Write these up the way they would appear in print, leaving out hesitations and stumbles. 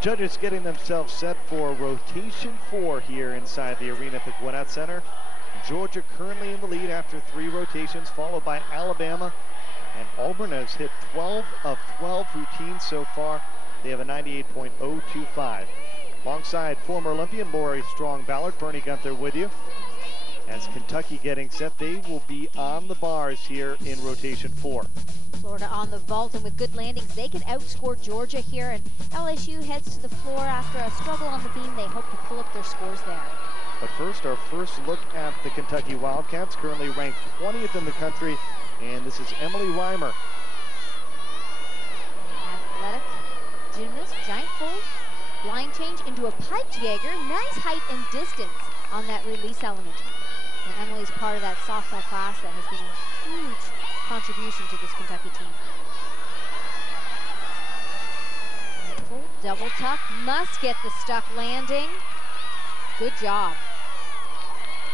Judges getting themselves set for rotation 4 here inside the arena at the Gwinnett Center. Georgia currently in the lead after 3 rotations, followed by Alabama. And Auburn has hit 12 of 12 routines so far. They have a 98.025. Alongside former Olympian Lori Strong-Ballard, Bernie Gunther with you. As Kentucky getting set, they will be on the bars here in rotation 4. Florida on the vault, and with good landings, they can outscore Georgia here. And LSU heads to the floor after a struggle on the beam. They hope to pull up their scores there. But first, our first look at the Kentucky Wildcats, currently ranked 20th in the country, and this is Emilie Rymer. Athletic gymnast, giant fold, blind change into a piped Jaeger. Nice height and distance on that release element. And Emilie's part of that softball class that has been a huge contribution to this Kentucky team. Full double tuck, must get the stuck landing. Good job.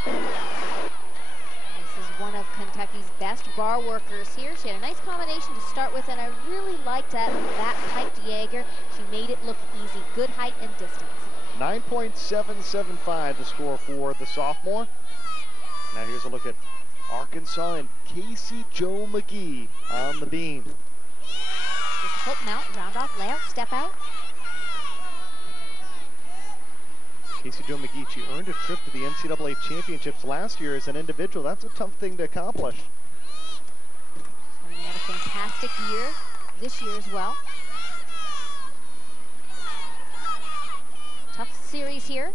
This is one of Kentucky's best bar workers here. She had a nice combination to start with, and I really liked that piped Jaeger. She made it look easy. Good height and distance. 9.775 the score for the sophomore. Now here's a look at Arkansas and Casey Jo Magee on the beam. Difficult mount, round off, layout, step out. Casey Jo Magee, she earned a trip to the NCAA championships last year as an individual. That's a tough thing to accomplish. She had a fantastic year this year as well. Tough series here.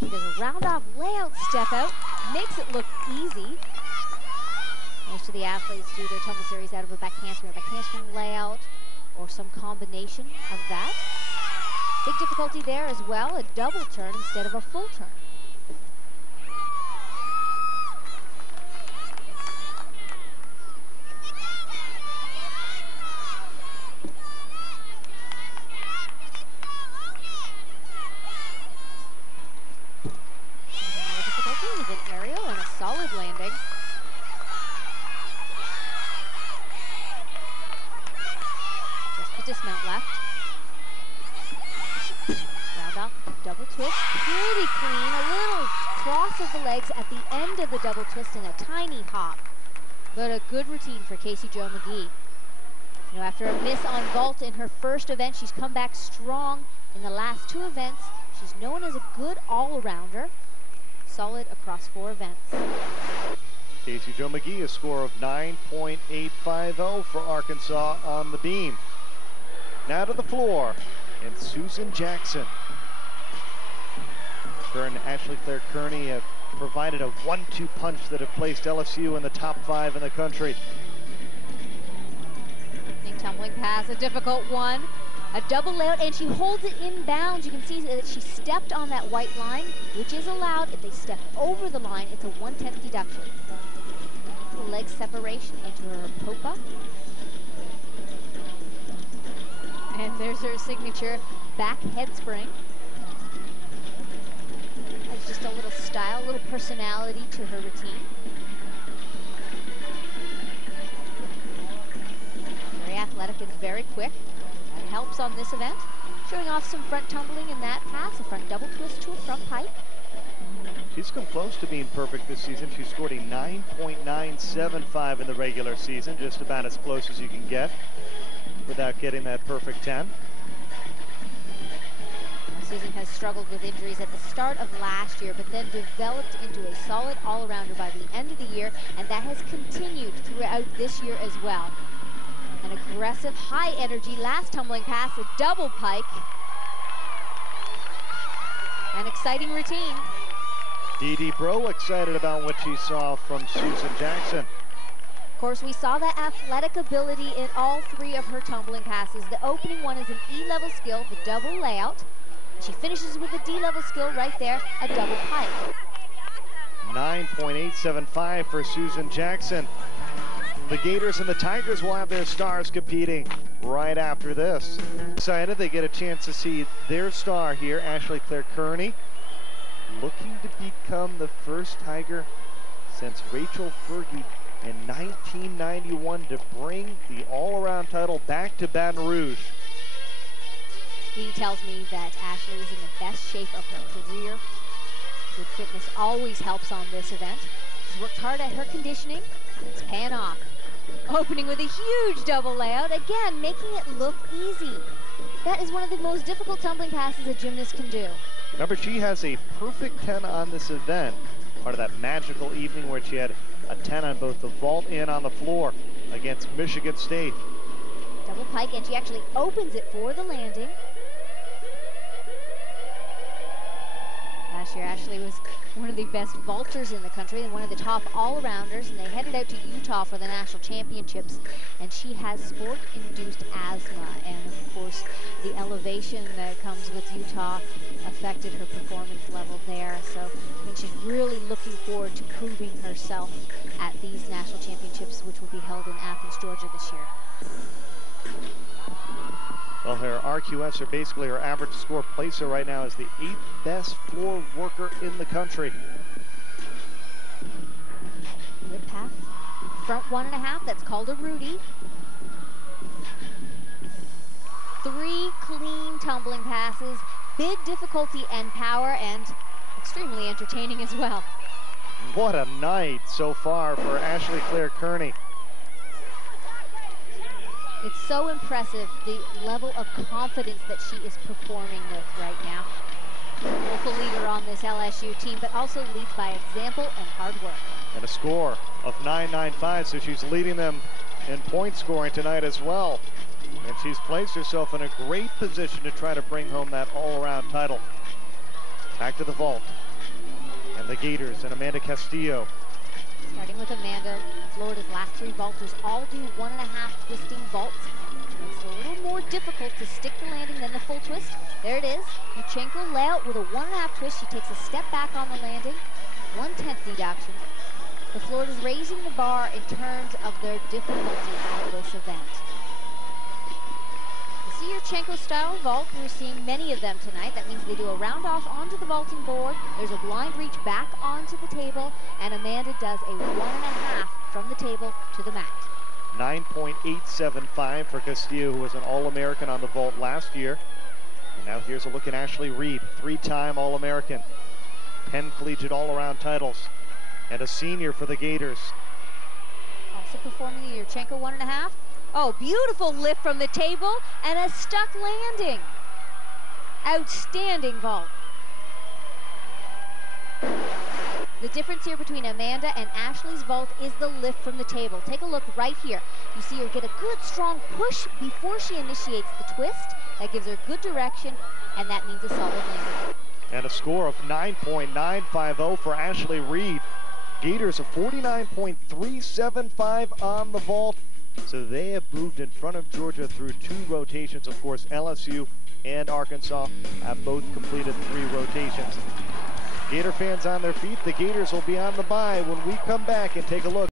She does a round off layout step out, makes it look easy. Most of the athletes do their tumble series out of a back handspring layout, or some combination of that. Big difficulty there as well, a double turn instead of a full turn. More difficulty is an aerial and a solid landing. Just the dismount left. Round off, double twist, pretty clean. A little cross of the legs at the end of the double twist and a tiny hop. But a good routine for Casey Jo Magee. You know, after a miss on vault in her first event, she's come back strong in the last 2 events. She's known as a good all-arounder. Solid across 4 events. Casey Jo Magee, a score of 9.850 for Arkansas on the beam. Now to the floor, and Susan Jackson. Her and Ashleigh Clare-Kearney have provided a 1-2 punch that have placed LSU in the top 5 in the country. Big tumbling pass, a difficult one. A double layout, and she holds it inbounds. You can see that she stepped on that white line, which is allowed. If they step over the line, it's a 1/10 deduction. Leg separation into her popa. And there's her signature back head spring. Has just a little style, a little personality to her routine. Very athletic and very quick. That helps on this event. Showing off some front tumbling in that pass, a front double twist to a front pipe. She's come close to being perfect this season. She scored a 9.975 in the regular season, just about as close as you can get without getting that perfect 10. Susan has struggled with injuries at the start of last year, but then developed into a solid all-arounder by the end of the year, and that has continued throughout this year as well. An aggressive, high-energy last tumbling pass, a double pike. An exciting routine. Dee Bro excited about what she saw from Susan Jackson. Of course, we saw that athletic ability in all 3 of her tumbling passes. The opening one is an E-level skill, the double layout. She finishes with a D-level skill right there, a double pike. 9.875 for Susan Jackson. The Gators and the Tigers will have their stars competing right after this. Excited they get a chance to see their star here, Ashleigh Clare-Kearney, looking to become the first Tiger since Rachel Fergie in 1991 to bring the all-around title back to Baton Rouge. He tells me that Ashleigh is in the best shape of her career. Good fitness always helps on this event. She's worked hard at her conditioning. It's paying off. Opening with a huge double layout, again making it look easy. That is one of the most difficult tumbling passes a gymnast can do. Remember, she has a perfect 10 on this event. Part of that magical evening where she had a 10 on both the vault and on the floor against Michigan State. Double pike, and she actually opens it for the landing. Last year, Ashleigh was one of the best vaulters in the country and one of the top all-arounders, and they headed out to Utah for the national championships, and she has sport-induced asthma, and of course, the elevation that comes with Utah affected her performance level there, so I think she's really looking forward to proving herself at these national championships, which will be held in Athens, Georgia this year. Well, her RQS, or basically her average score, placer right now is the 8th best floor worker in the country. Good pass. Front 1.5, that's called a Rudy. 3 clean tumbling passes, big difficulty and power, and extremely entertaining as well. What a night so far for Ashleigh Clare-Kearney. It's so impressive, the level of confidence that she is performing with right now. Local leader on this LSU team, but also leads by example and hard work. And a score of 9.95, so she's leading them in point scoring tonight as well. And she's placed herself in a great position to try to bring home that all-around title. Back to the vault. And the Gators and Amanda Castillo. Starting with Amanda, Florida's last 3 vaulters all do 1.5 twisting vaults. It's a little more difficult to stick the landing than the full twist. There it is. Yuchenko layout with a 1.5 twist. She takes a step back on the landing. 1/10 deduction. The Florida's raising the bar in terms of their difficulty at this event. The Yuchenko style vault, we're seeing many of them tonight. That means they do a round off onto the vaulting board. There's a blind reach back onto the table, and Amanda does a 1.5 from the table to the mat. 9.875 for Castillo, who was an All-American on the vault last year. And now here's a look at Ashleigh Reed, 3-time All-American, 10 collegiate all-around titles, and a senior for the Gators. Also performing the Yuchenko 1.5. Oh, beautiful lift from the table and a stuck landing. Outstanding vault. The difference here between Amanda and Ashleigh's vault is the lift from the table. Take a look right here. You see her get a good strong push before she initiates the twist. That gives her good direction, and that means a solid landing. And a score of 9.950 for Ashleigh Reed. Gators of 49.375 on the vault. So they have moved in front of Georgia through 2 rotations. Of course, LSU and Arkansas have both completed 3 rotations. Gator fans on their feet. The Gators will be on the bye when we come back and take a look.